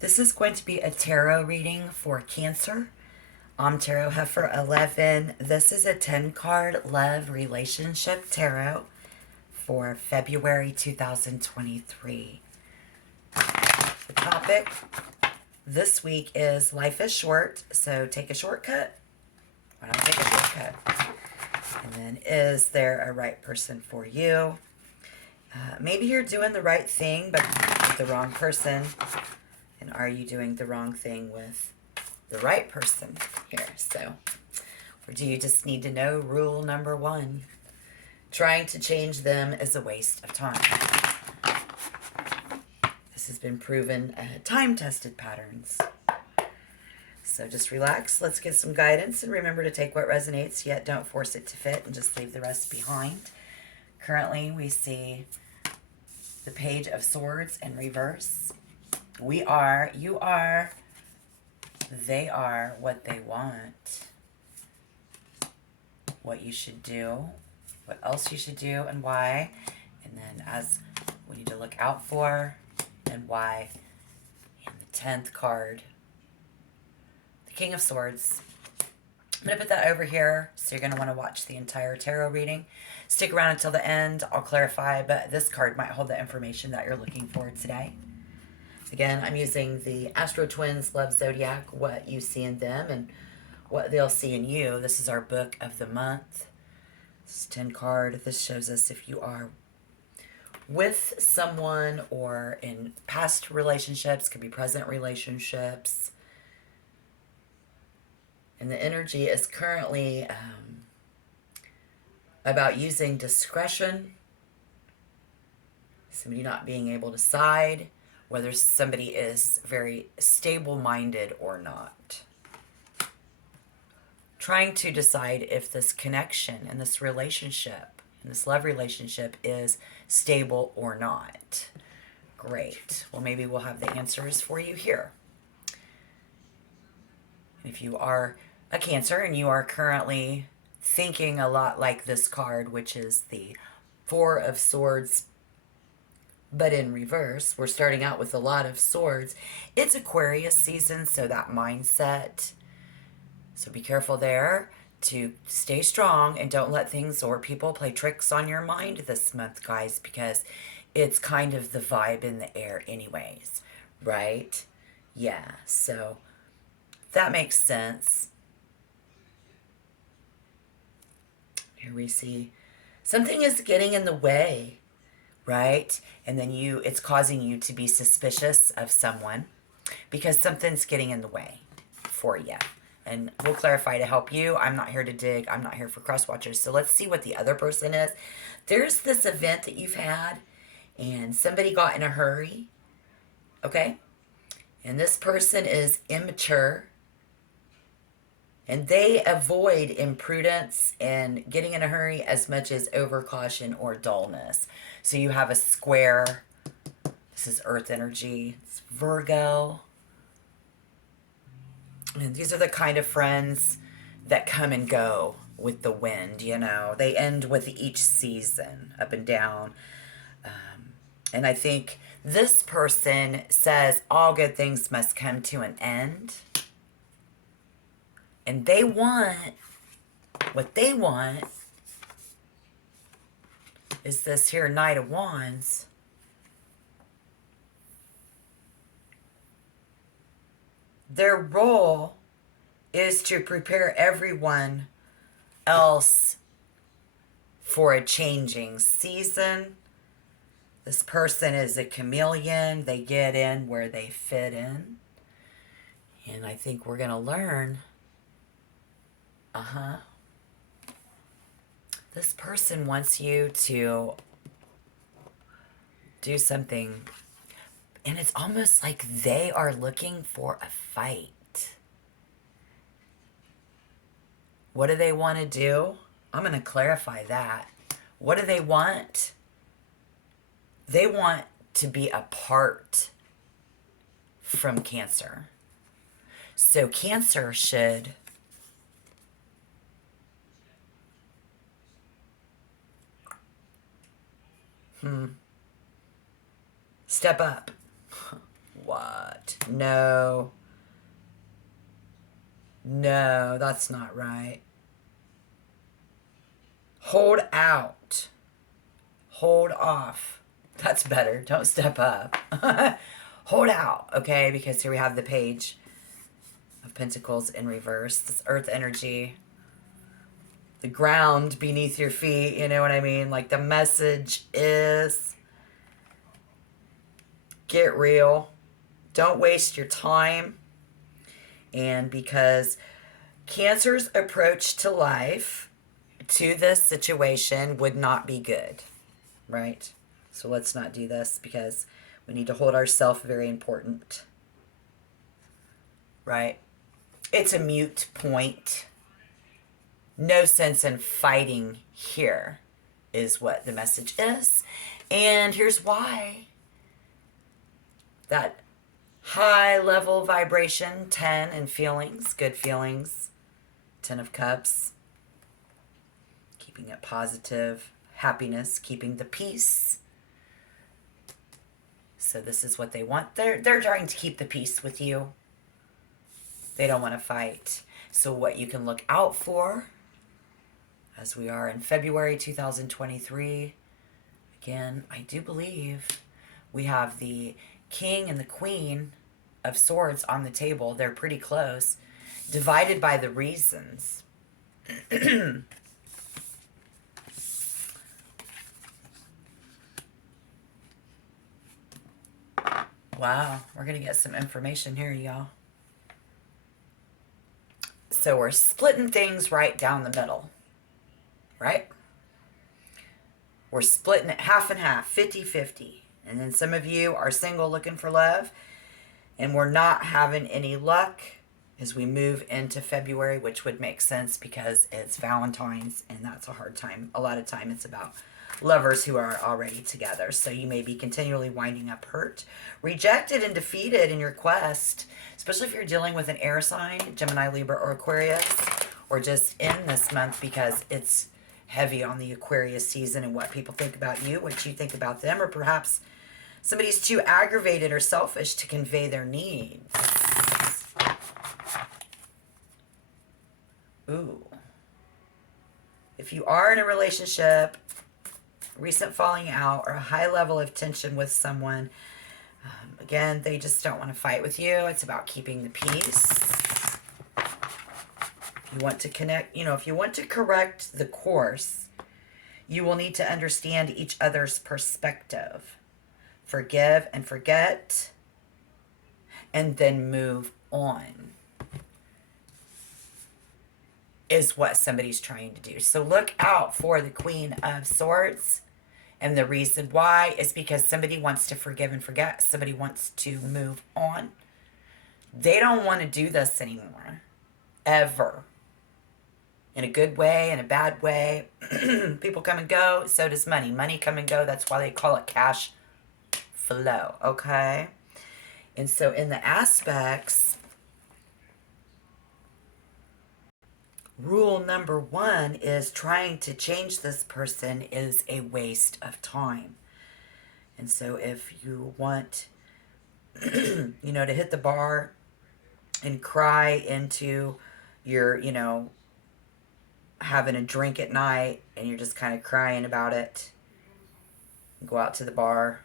This is going to be a tarot reading for Cancer. I'm Tarot Heifer 11. This is a 10 card love relationship tarot for February 2023. The topic this week is life is short, so take a shortcut. Why not take a shortcut? And then, is there a right person for you? Maybe you're doing the right thing, but with the wrong person. And are you doing the wrong thing with the right person here? So, or do you just need to know rule number one? Trying to change them is a waste of time. This has been proven time-tested patterns. So just relax. Let's get some guidance and remember to take what resonates, yet don't force it to fit and just leave the rest behind. Currently, we see the Page of Swords in reverse. We are, you are, they are what they want. What you should do, what else you should do, and why. And then as we need to look out for and why. And the 10th card, the King of Swords. I'm going to put that over here, so you're going to want to watch the entire tarot reading. Stick around until the end. I'll clarify, but this card might hold the information that you're looking for today. Again, I'm using the Astro Twins Love Zodiac, what you see in them and what they'll see in you. This is our book of the month. This is 10 card. This shows us if you are with someone or in past relationships, could be present relationships. And the energy is currently about using discretion, somebody not being able to decide whether somebody is very stable-minded or not. Trying to decide if this connection and this relationship and this love relationship is stable or not. Great. Well, maybe we'll have the answers for you here. If you are a Cancer and you are currently thinking a lot like this card, which is the Four of Swords, but in reverse, we're starting out with a lot of swords. It's Aquarius season, so that mindset. So be careful there to stay strong and don't let things or people play tricks on your mind this month, guys, because it's kind of the vibe in the air anyways, right? Yeah, so that makes sense. Here we see something is getting in the way, right? And then it's causing you to be suspicious of someone because something's getting in the way for you. And we'll clarify to help you. I'm not here to dig. I'm not here for cross watchers. So let's see what the other person is. There's this event that you've had and somebody got in a hurry, okay? And this person is immature. And they avoid imprudence and getting in a hurry as much as overcaution or dullness. So you have a square. This is earth energy. It's Virgo. And these are the kind of friends that come and go with the wind, you know. They end with each season, up and down. And I think this person says all good things must come to an end. And they want, what they want is this here Knight of Wands. Their role is to prepare everyone else for a changing season. This person is a chameleon. They get in where they fit in. And I think we're going to learn. This person wants you to do something, and it's almost like they are looking for a fight. What do they want to do? I'm going to clarify that. What do they want? They want to be apart from Cancer. So Cancer should step up. what? No. No, that's not right. Hold out. Hold off. That's better. Don't step up. Hold out, okay? Because here we have the Page of Pentacles in reverse. This earth energy. The ground beneath your feet, you know what I mean? Like the message is get real. Don't waste your time. And because Cancer's approach to life, to this situation, would not be good, right? So let's not do this because we need to hold ourselves very important, right? It's a mute point. No sense in fighting here is what the message is. And here's why. That high level vibration, 10, and feelings, good feelings, 10 of Cups. Keeping it positive, happiness, keeping the peace. So this is what they want. They're trying to keep the peace with you. They don't want to fight. So what you can look out for, as we are in February 2023, again, I do believe we have the King and the Queen of Swords on the table. They're pretty close, divided by the reasons. Wow, we're going to get some information here, y'all. So we're splitting things right down the middle, right? We're splitting it half and half, 50-50. And then some of you are single looking for love, and we're not having any luck as we move into February, which would make sense because it's Valentine's, and that's a hard time. A lot of time it's about lovers who are already together. So you may be continually winding up hurt, rejected, and defeated in your quest, especially if you're dealing with an air sign, Gemini, Libra, or Aquarius, or just in this month because it's heavy on the Aquarius season and what people think about you, what you think about them, or perhaps somebody's too aggravated or selfish to convey their needs. Ooh. If you are in a relationship, recent falling out, or a high level of tension with someone, again, they just don't want to fight with you. It's about keeping the peace. You want to connect, if you want to correct the course, you will need to understand each other's perspective. Forgive and forget, and then move on, is what somebody's trying to do. So look out for the Queen of Swords. And the reason why is because somebody wants to forgive and forget. Somebody wants to move on. They don't want to do this anymore. Ever. In a good way, in a bad way. People come and go, so does money. Money come and go, that's why they call it cash flow, okay? And so in the aspects, rule number 1 is trying to change this person is a waste of time. And so if you want, to hit the bar and cry into your, having a drink at night and you're just kind of crying about it, go out to the bar,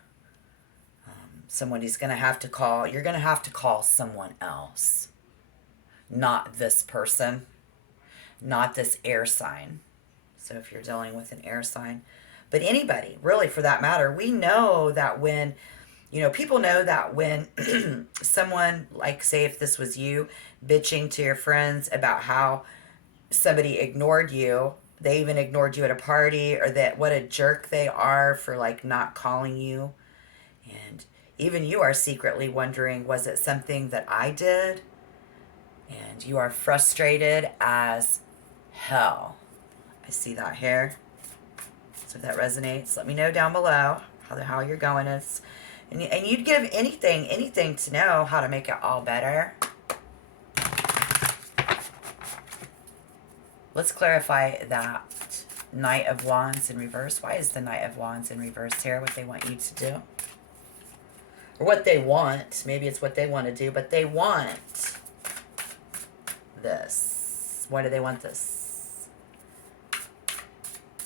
somebody's going to have to call, you're going to have to call someone else, not this person. Not this air sign. So if you're dealing with an air sign, but anybody really for that matter, we know that when, people know that when someone, like say if this was you, bitching to your friends about how somebody ignored you, they even ignored you at a party, or that what a jerk they are for like not calling you. And even you are secretly wondering, was it something that I did? And you are frustrated as hell. I see that here. So if that resonates, let me know down below how you're going. And you'd give anything to know how to make it all better. Let's clarify that Knight of Wands in reverse. Why is the Knight of Wands in reverse here? What they want you to do? or what they want. Maybe it's what they want to do, but they want this. Why do they want this?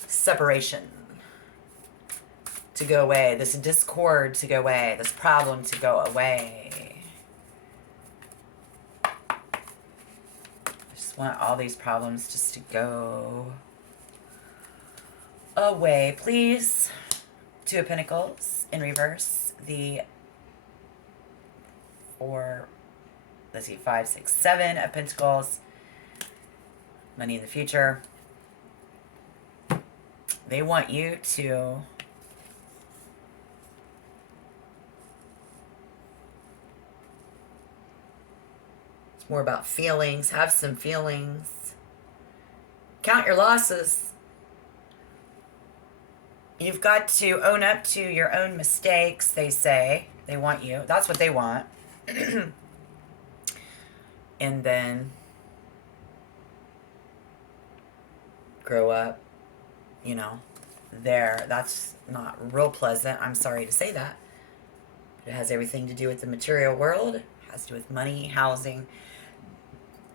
Separation to go away, this discord to go away, this problem to go away. I just want all these problems just to go away, please. Two of Pentacles in reverse. The 5, 6, 7 of Pentacles. Money in the future. They want you to more about feelings. Have some feelings. Count your losses. You've got to own up to your own mistakes, they say. They want you. That's what they want. And then grow up, you know, there. That's not real pleasant. I'm sorry to say that. But it has everything to do with the material world. It has to do with money, housing,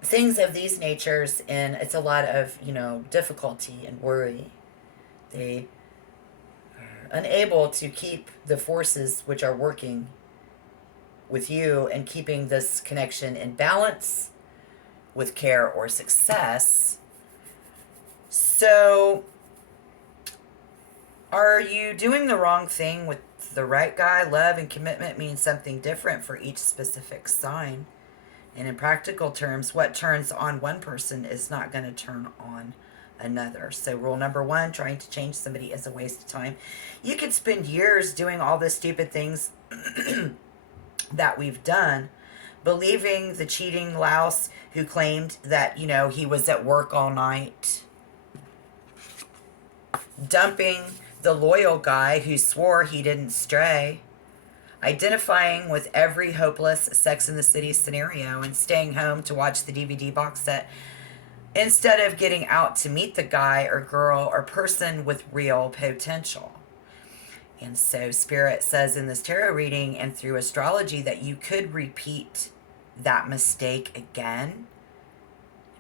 things of these natures, and it's a lot of, you know, difficulty and worry. They are unable to keep the forces which are working with you and keeping this connection in balance with care or success. So, are you doing the wrong thing with the right guy? Love and commitment means something different for each specific sign. And in practical terms, what turns on one person is not going to turn on another. So rule number 1, trying to change somebody is a waste of time. You could spend years doing all the stupid things that we've done, believing the cheating louse who claimed that, you know, he was at work all night, dumping the loyal guy who swore he didn't stray, identifying with every hopeless Sex and the City scenario and staying home to watch the DVD box set instead of getting out to meet the guy or girl or person with real potential. And so Spirit says in this tarot reading and through astrology that you could repeat that mistake again.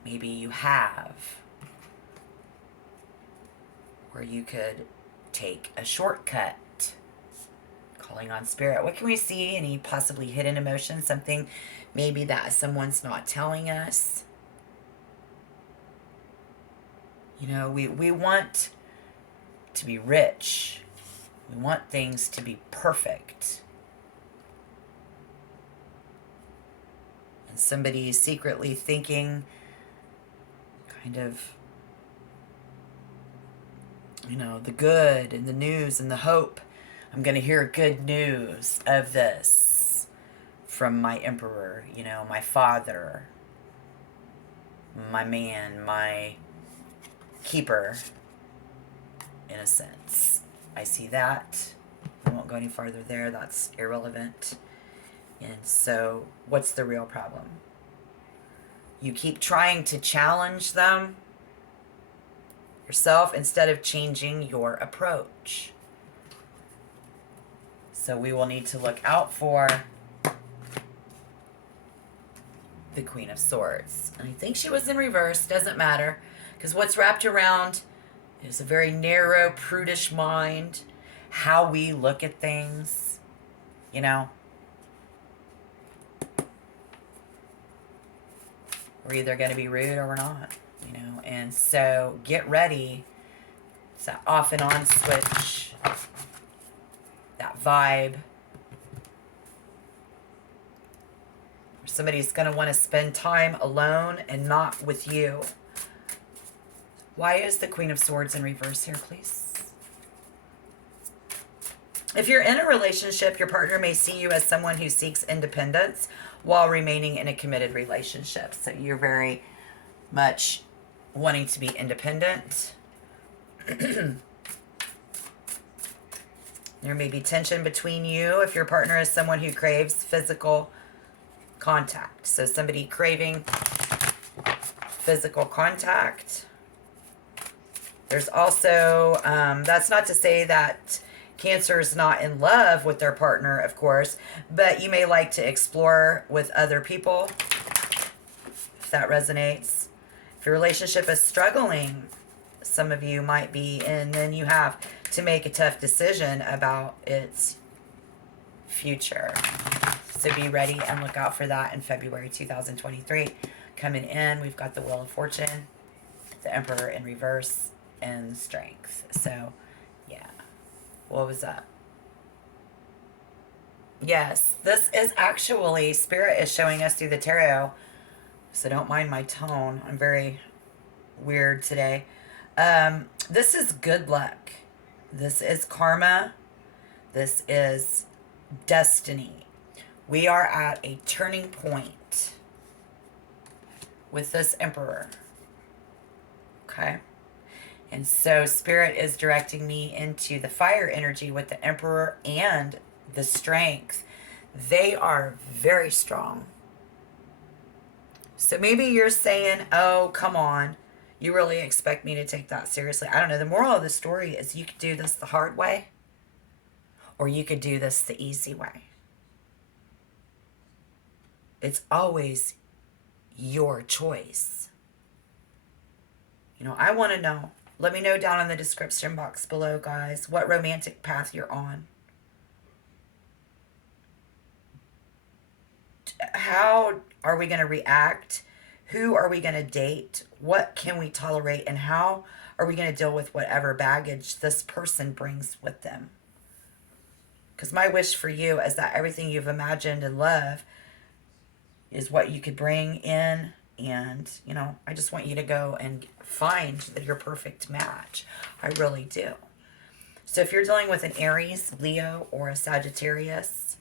Maybe you have. Or you could take a shortcut. Calling on Spirit. What can we see? Any possibly hidden emotion? Something maybe that someone's not telling us. You know, we want to be rich. We want things to be perfect. And somebody is secretly thinking kind of, you know, the good and the news and the hope. I'm going to hear good news of this from my emperor, you know, my father, my man, my keeper, in a sense. I see that. I won't go any farther there. That's irrelevant. And so, what's the real problem? You keep trying to challenge them yourself instead of changing your approach. So we will need to look out for the Queen of Swords. And I think she was in reverse. Doesn't matter. Because what's wrapped around is a very narrow, prudish mind. How we look at things. You know. We're either going to be rude or we're not. You know. And so get ready. It's that off and on switch. That vibe. Somebody's going to want to spend time alone and not with you. Why is the Queen of Swords in reverse here, please? If you're in a relationship, your partner may see you as someone who seeks independence while remaining in a committed relationship. So you're very much wanting to be independent. There may be tension between you if your partner is someone who craves physical contact. So somebody craving physical contact. There's also, that's not to say that Cancer is not in love with their partner, of course, but you may like to explore with other people, if that resonates. If your relationship is struggling, some of you might be, and then you have to make a tough decision about its future. So be ready and look out for that in February 2023. Coming in, we've got the Wheel of Fortune, the Emperor in reverse, and Strength. So, yeah. What was up? Yes, this is actually, Spirit is showing us through the tarot. So don't mind my tone. I'm very weird today. This is good luck. This is karma. This is destiny. We are at a turning point with this Emperor. Okay? And so Spirit is directing me into the fire energy with the Emperor and the Strength. They are very strong. So maybe you're saying, oh, come on. You really expect me to take that seriously? I don't know. The moral of the story is you could do this the hard way, or you could do this the easy way. It's always your choice. You know, I want to know. Let me know down in the description box below, guys, what romantic path you're on. How are we going to react? Who are we going to date? What can we tolerate? And how are we going to deal with whatever baggage this person brings with them? Because my wish for you is that everything you've imagined and love is what you could bring in. And, you know, I just want you to go and find your perfect match. I really do. So if you're dealing with an Aries, Leo, or a Sagittarius,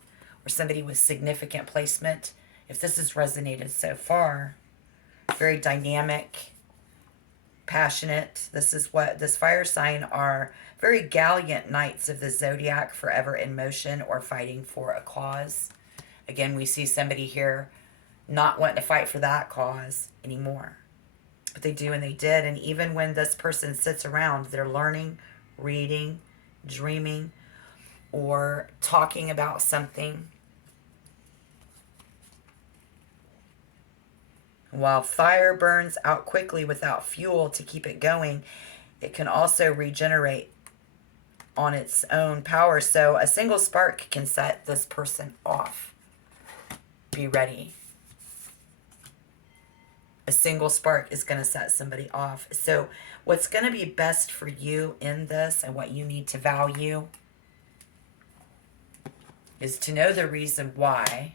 or somebody with significant placement, if this has resonated so far, very dynamic, passionate. This is what this fire sign are, very gallant knights of the zodiac, forever in motion or fighting for a cause. Again, we see somebody here not wanting to fight for that cause anymore. But they do, and they did. And even when this person sits around, they're learning, reading, dreaming, or talking about something. While fire burns out quickly without fuel to keep it going, it can also regenerate on its own power. So a single spark can set this person off. Be ready. A single spark is going to set somebody off. So what's going to be best for you in this and what you need to value is to know the reason why.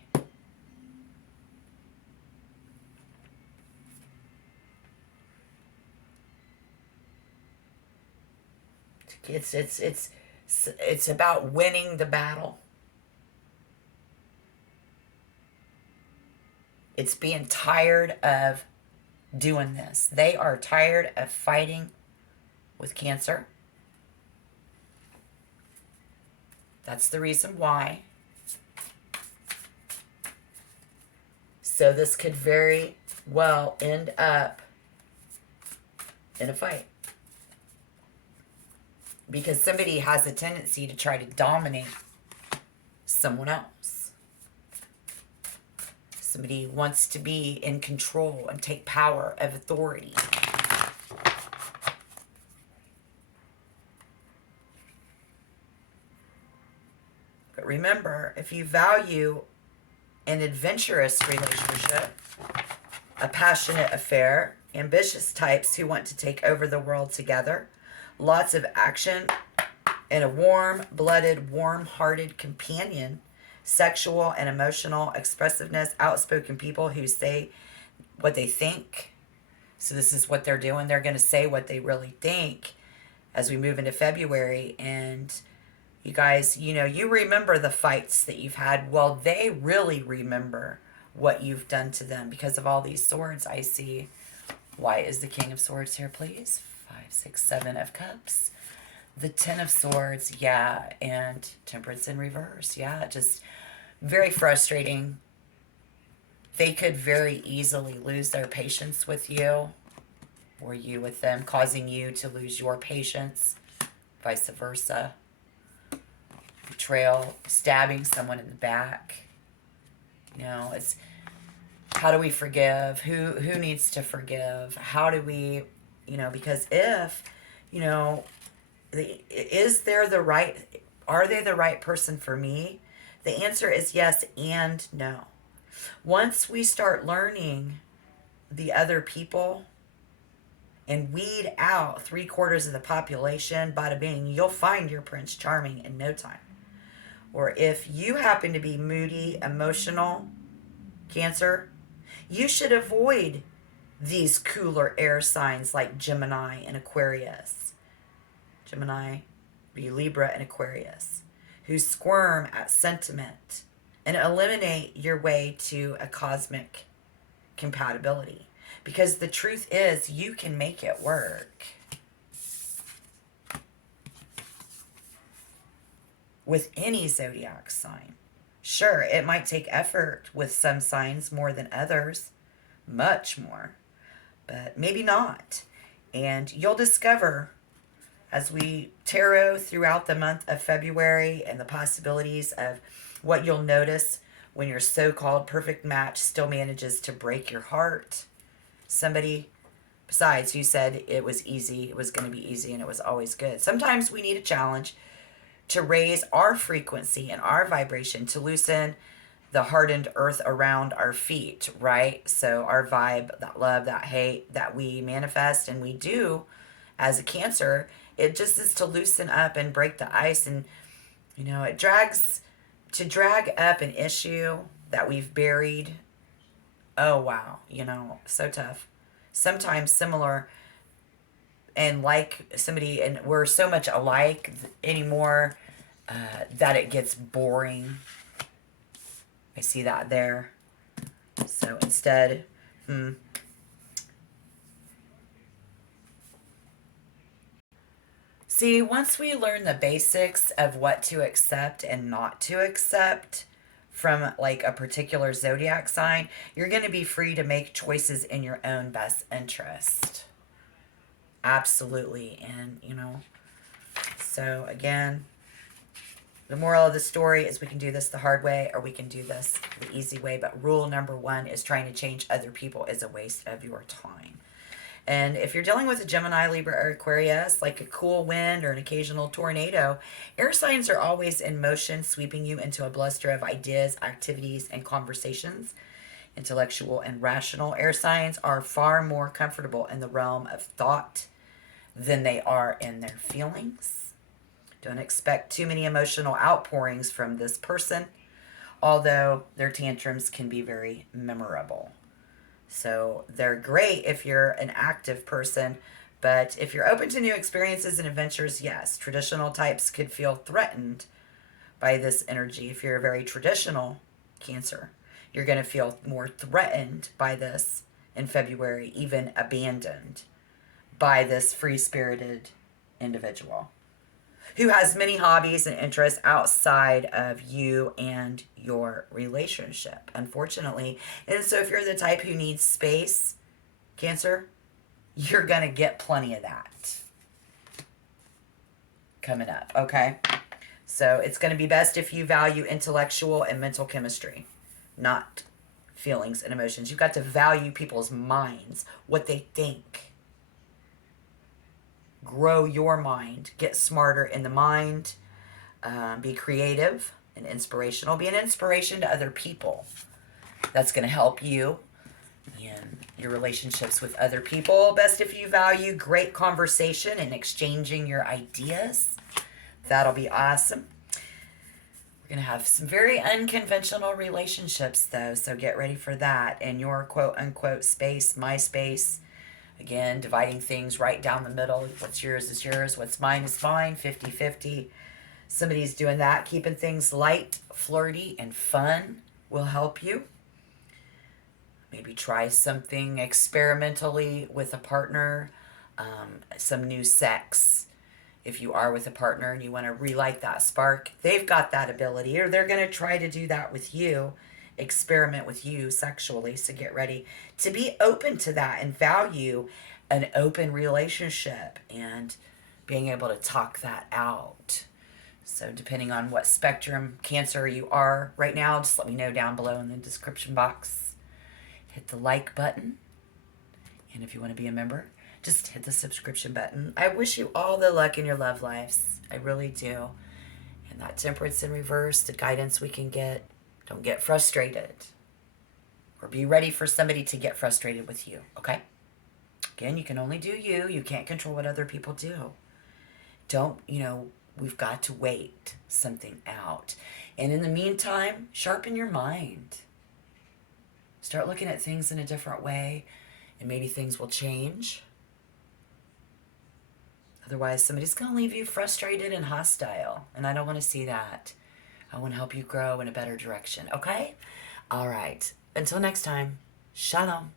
It's about winning the battle. It's being tired of doing this. They are tired of fighting with Cancer. That's the reason why. So this could very well end up in a fight. Because somebody has a tendency to try to dominate someone else. Somebody wants to be in control and take power of authority. But remember, if you value an adventurous relationship, a passionate affair, ambitious types who want to take over the world together, lots of action, and a warm-blooded, warm-hearted companion, sexual and emotional expressiveness, outspoken people who say what they think. So this is what they're doing. They're going to say what they really think as we move into February. And you guys, you know, you remember the fights that you've had. Well, they really remember what you've done to them because of all these swords I see. Why is the King of Swords here, please? 5, 6, 7 of Cups. The 10 of Swords, yeah, and Temperance in reverse, yeah, just very frustrating. They could very easily lose their patience with you, or you with them, causing you to lose your patience, vice versa. betrayal, stabbing someone in the back. It's how do we forgive? Who needs to forgive? How do we, because if, you know, is there the right, are they the right person for me? The answer is yes and no. Once we start learning the other people and weed out 3/4 of the population, bada bing, you'll find your Prince Charming in no time. Or if you happen to be moody, emotional, Cancer, you should avoid these cooler air signs like Gemini and Aquarius. Gemini, be Libra and Aquarius, who squirm at sentiment and eliminate your way to a cosmic compatibility. Because the truth is, you can make it work. With any zodiac sign. Sure, it might take effort with some signs more than others, much more, but maybe not. And you'll discover as we tarot throughout the month of February and the possibilities of what you'll notice when your so-called perfect match still manages to break your heart. Somebody besides you said it was easy, it was going to be easy, and it was always good. Sometimes we need a challenge to raise our frequency and our vibration, to loosen the hardened earth around our feet, right? So our vibe, that love, that hate that we manifest and we do as a Cancer, it just is to loosen up and break the ice. And, it drag up an issue that we've buried. Oh, wow. So tough. Sometimes similar and like somebody, and we're so much alike anymore that it gets boring. I see that there. So instead, See, once we learn the basics of what to accept and not to accept from like a particular zodiac sign, you're going to be free to make choices in your own best interest. Absolutely. And, so again, the moral of the story is we can do this the hard way or we can do this the easy way. But rule number one is trying to change other people is a waste of your time. And if you're dealing with a Gemini, Libra, or Aquarius, like a cool wind or an occasional tornado, air signs are always in motion, sweeping you into a bluster of ideas, activities, and conversations. Intellectual and rational air signs are far more comfortable in the realm of thought than they are in their feelings. Don't expect too many emotional outpourings from this person, although their tantrums can be very memorable. So they're great if you're an active person, but if you're open to new experiences and adventures, yes, traditional types could feel threatened by this energy. If you're a very traditional Cancer, you're going to feel more threatened by this in February, even abandoned by this free-spirited individual who has many hobbies and interests outside of you and your relationship, unfortunately. And so if you're the type who needs space, Cancer, you're going to get plenty of that coming up, okay? So it's going to be best if you value intellectual and mental chemistry, not feelings and emotions. You've got to value people's minds, what they think. Grow your mind, get smarter in the mind, be creative and inspirational, be an inspiration to other people. That's going to help you in your relationships with other people. Best if you value great conversation and exchanging your ideas. That'll be awesome. We're going to have some very unconventional relationships though, so get ready for that in your quote unquote space, my space. Again, dividing things right down the middle. What's yours is yours. What's mine is mine. 50-50. Somebody's doing that. Keeping things light, flirty, and fun will help you. Maybe try something experimentally with a partner. Some new sex. If you are with a partner and you want to relight that spark, they've got that ability. Or they're going to try to do that with you. Experiment with you sexually. So get ready to be open to that and value an open relationship and being able to talk that out. So depending on what spectrum Cancer you are right now, just let me know down below in the description box. Hit the like button. And if you want to be a member, just hit the subscription button. I wish you all the luck in your love lives. I really do. And that temperance in reverse, the guidance we can get. Don't get frustrated. Or be ready for somebody to get frustrated with you, okay? Again, you can only do you. You can't control what other people do. Don't, we've got to wait something out. And in the meantime, sharpen your mind. Start looking at things in a different way, and maybe things will change. Otherwise, somebody's going to leave you frustrated and hostile, and I don't want to see that. I want to help you grow in a better direction, okay? All right. Until next time, shalom.